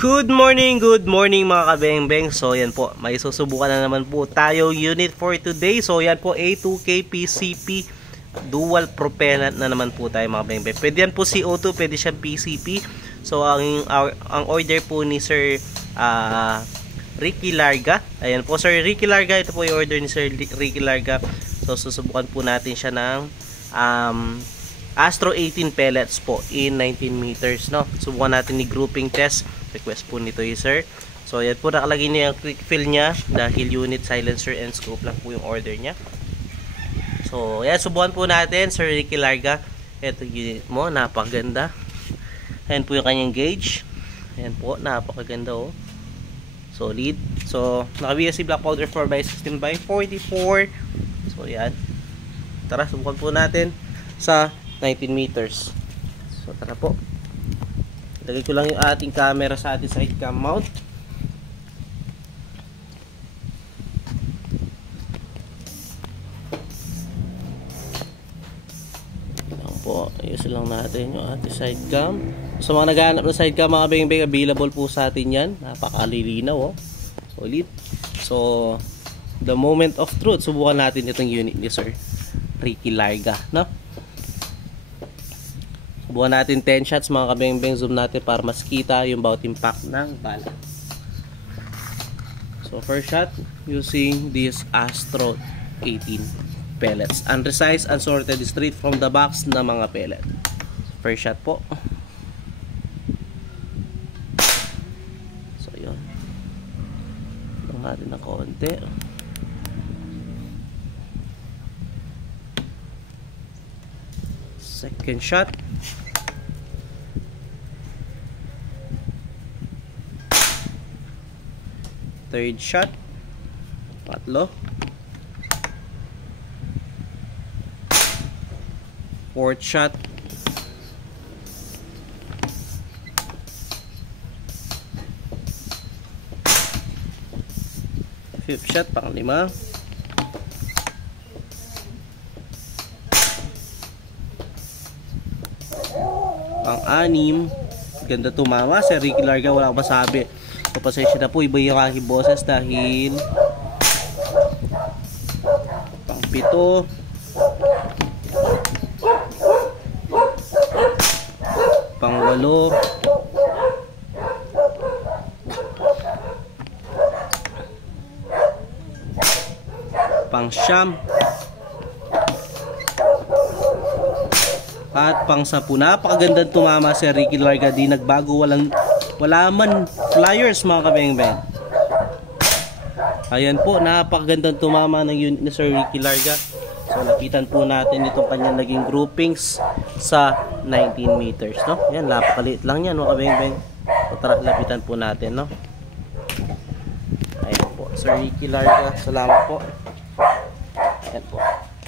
Good morning mga kabengbeng. So yan po, may susubukan na naman po tayo unit for today. So yan po, A2K PCP dual propellant na naman po tayo mga bengbeng. Pwede yan po CO2, pwede siyang PCP. So ang order po ni Sir Ricky Larga. Ayan po Sir Ricky Larga, ito po yung order ni Sir Ricky Larga. So susubukan po natin siya ng Astro 18 pellets po in 19 meters, no? Subukan natin ni grouping test. Request po nito yung sir. So yan po, nakalagay niya yung quick fill niya dahil unit, silencer and scope lang po yung order niya. So yan, subukan po natin Sir Ricky Larga. Ito unit mo, napakaganda. Ayan po yung kanyang gauge. Ayan po, napakaganda oh. Solid. So naka-VSC black powder 4x16x44. So yan. Tara, subukan po natin sa 19 meters. So tara po. Lagay ko lang yung ating camera sa ating side cam mount. Lang po, ayusin lang natin yung ating side cam. Sa mga naghahanap ng side cam mga bengbeng, available po sa atin yan. Napakalilinaw oh. Solid. So the moment of truth, subukan natin itong unit ni Sir Ricky Larga, no? Subukan natin 10 shots mga kabengbeng. Zoom natin para mas kita yung bawat impact ng bala. So first shot using this Astro 18 pellets. Unresized, unsorted, straight from the box na mga pellet. First shot po. So yun. Lang natin ng konti. Second shot. Third shot. Patlo. Fourth shot. Fifth shot, pang-lima. Pang-anim. Ganda tumama. Si Ricky Larga, wala akong masabi. So pasensya na po, iba yung aking boses dahil pang-pito. Pang-walo. Pang-siyam. At pang-10. Napakagandang tumama si Ricky Larga. Di nagbago, wala man flyers mga kabengbeng. Ayan po, napakagandang tumama ng unit ni Sir Ricky Larga. So lapitan po natin itong kanyang naging groupings sa 19 meters, no? Ayan, napakaliit lang yan mga kabengbeng. So tara, lapitan po natin, no? Ayan po, Sir Ricky Larga, salamat po. Ayan po,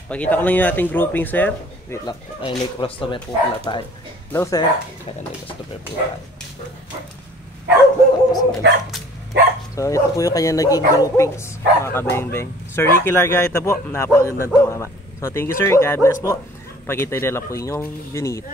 pakita ko lang yung ating grouping, sir. Wait lang, ay may customer po pala tayo. Hello sir, ayan, may customer po tayo. So ito po yung kanya naging groupings mga kabengbeng. Sir Ricky Larga, ito po, napakagandang tumama. So thank you sir, God bless po. Pakita nila po yung unit.